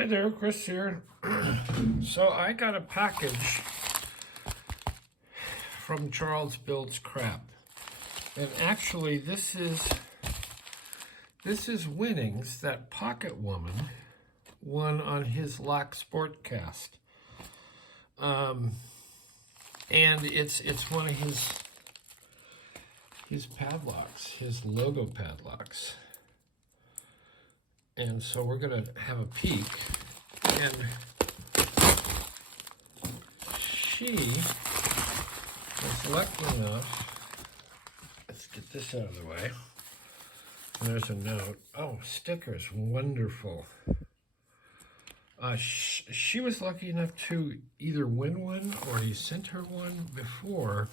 Hi there, Chris here. So I got a package from Charles Builds Crap. And actually this is winnings that Pocket Woman won on his Lock Sportcast. And it's one of his padlocks, his logo padlocks. And so we're going to have a peek, and she was lucky enough, let's get this out of the way, and there's a note. Oh, stickers, wonderful. She was lucky enough to either win one or he sent her one before,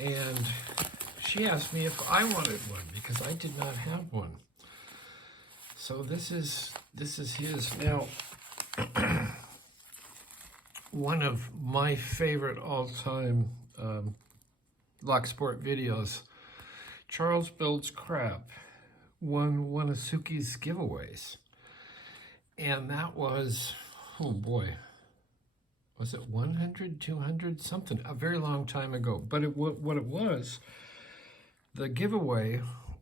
and she asked me if I wanted one because I did not have one. So this is his. Now, one of my favorite all-time Lock Sport videos, Charles Builds Crap, won one of Suki's giveaways. And that was, oh boy, was it 100, 200, something, a very long time ago. But what it was, the giveaway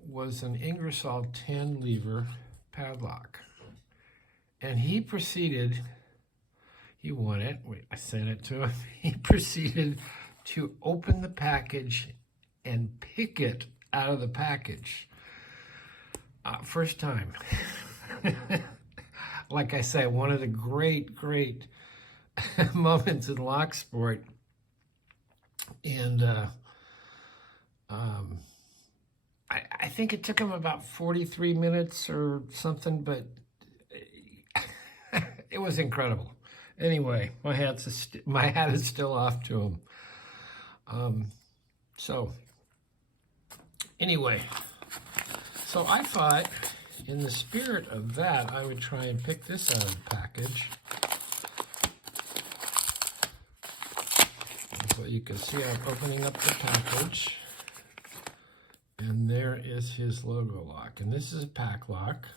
was an Ingersoll 10 lever padlock, and he proceeded, he won it, I sent it to him, he proceeded to open the package and pick it out of the package. First time. Like I say, one of the great moments in Lock Sport. And I think it took him about 43 minutes or something, but it was incredible. Anyway, my hat is still off to him. So anyway, so I thought, in the spirit of that, I would try and pick this out of the package. So you can see I'm opening up the package. And there is his logo lock. And this is a pack lock.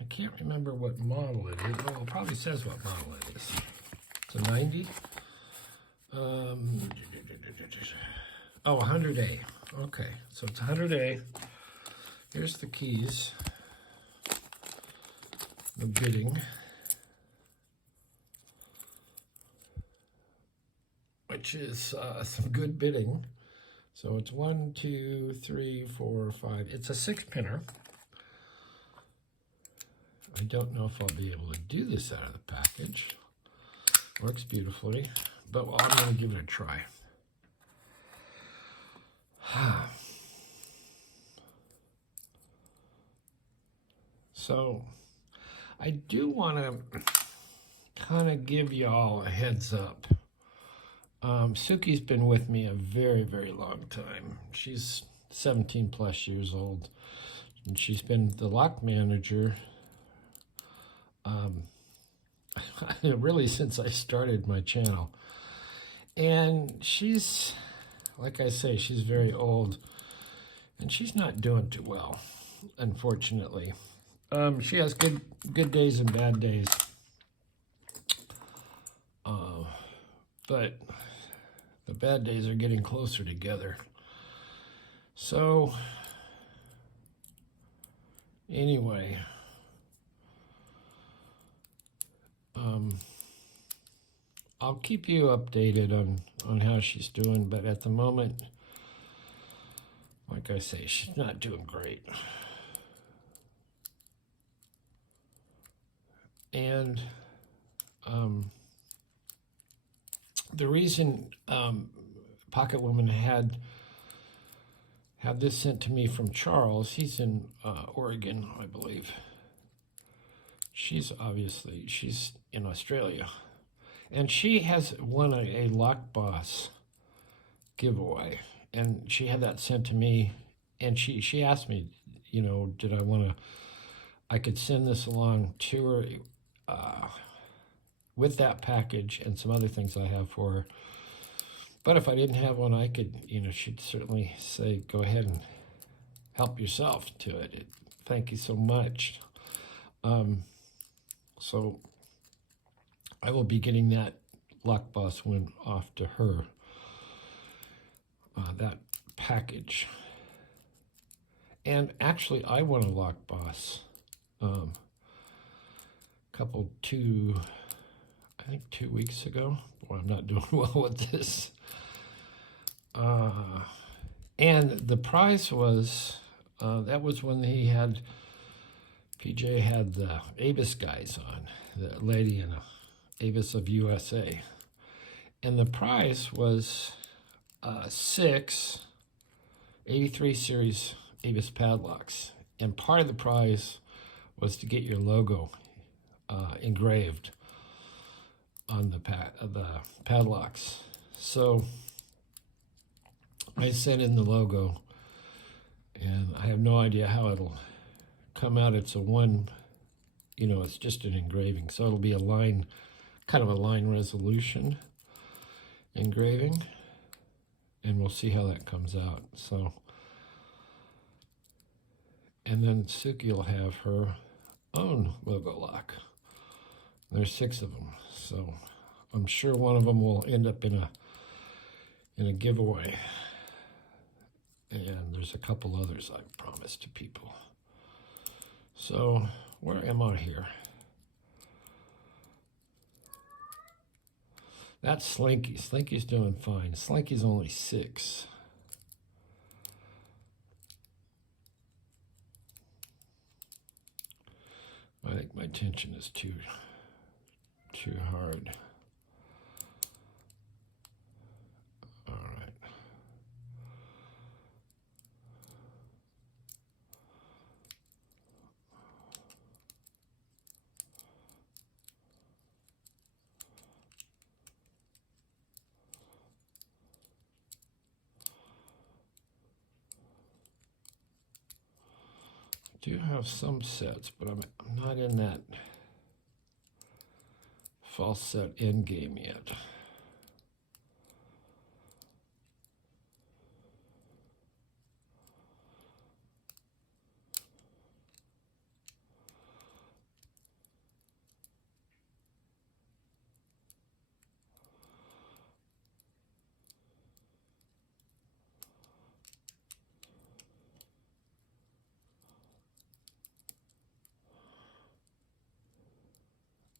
I can't remember what model it is. Well, it probably says what model it is. It's a 90. Oh, 100A. Okay, so it's 100A. Here's the keys. The bidding. Which is some good bidding. So it's 1, 2, 3, 4, 5. It's a 6-pinner. I don't know if I'll be able to do this out of the package. Works beautifully, but I'm going to give it a try. So I do want to kind of give y'all a heads up. Suki's been with me a very long time. She's 17 plus years old, and she's been the lock manager really since I started my channel. And she's, like I say, she's very old, and she's not doing too well, unfortunately. She has good days and bad days, but the bad days are getting closer together. So, anyway, I'll keep you updated on how she's doing, but at the moment, like I say, she's not doing great. And the reason Pocket Woman had this sent to me from Charles, he's in Oregon, I believe. She's in Australia. And she has won a Lock Boss giveaway. And she had that sent to me. And she asked me, you know, did I could send this along to her with that package and some other things I have for her. But if I didn't have one, I could, you know, she'd certainly say, go ahead and help yourself to it. Thank you so much. So I will be getting that Lock Boss one off to her, that package. And actually, I won a Lock Boss I think 2 weeks ago. Boy, I'm not doing well with this. And the prize was, that was when PJ had the Avis guys on, the lady in Avis of USA. And the prize was 6 83 series Avis padlocks. And part of the prize was to get your logo engraved on the padlocks. So I sent in the logo, and I have no idea how it'll come out. It's it's just an engraving, so it'll be kind of a line resolution engraving, and we'll see how that comes out. So, and then Suki will have her own logo lock. There's 6 of them, so I'm sure one of them will end up in a giveaway. And there's a couple others I promised to people. So where am I here? That's Slinky. Slinky's doing fine. Slinky's only 6. I think my tension is too hard. All right. I do have some sets, but I'm not in that false set end game yet.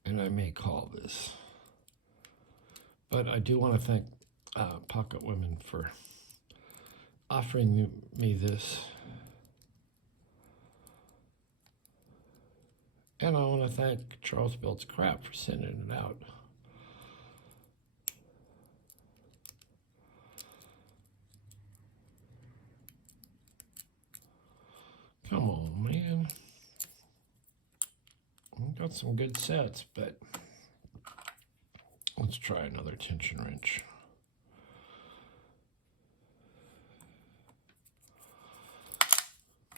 And I may call this. But I do want to thank Pocket Women for offering me this. And I want to thank Charles Builds Crap for sending it out. Come on, man. We've got some good sets, but let's try another tension wrench.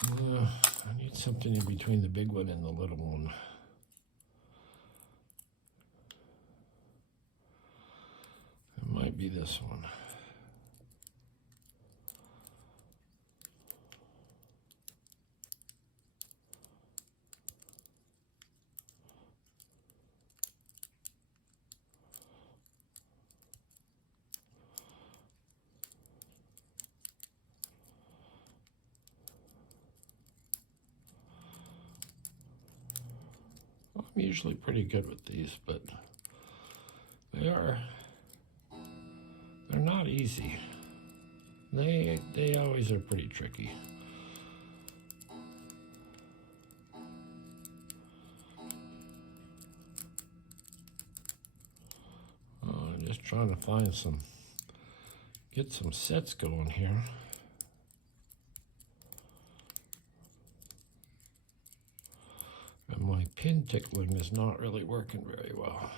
I need something in between the big one and the little one. It might be this one. I'm usually pretty good with these, but they're not easy. They always are pretty tricky. I'm just trying to get some sets going here. And my pin tickling is not really working very well.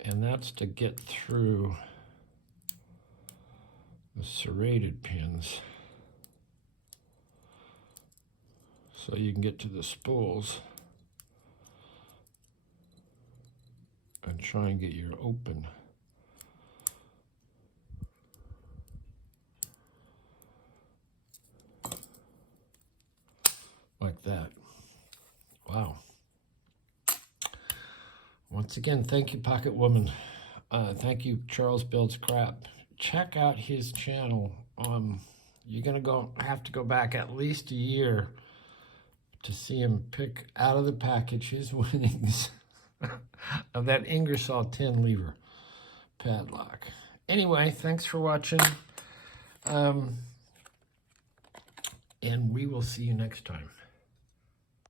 And that's to get through the serrated pins so you can get to the spools and try and get your open. like that. Wow. Once again, thank you, Pocket Woman. Thank you, Charles Builds Crap. Check out his channel. You're gonna have to go back at least a year to see him pick out of the package his winnings of that Ingersoll 10 lever padlock. Anyway, thanks for watching. And we will see you next time.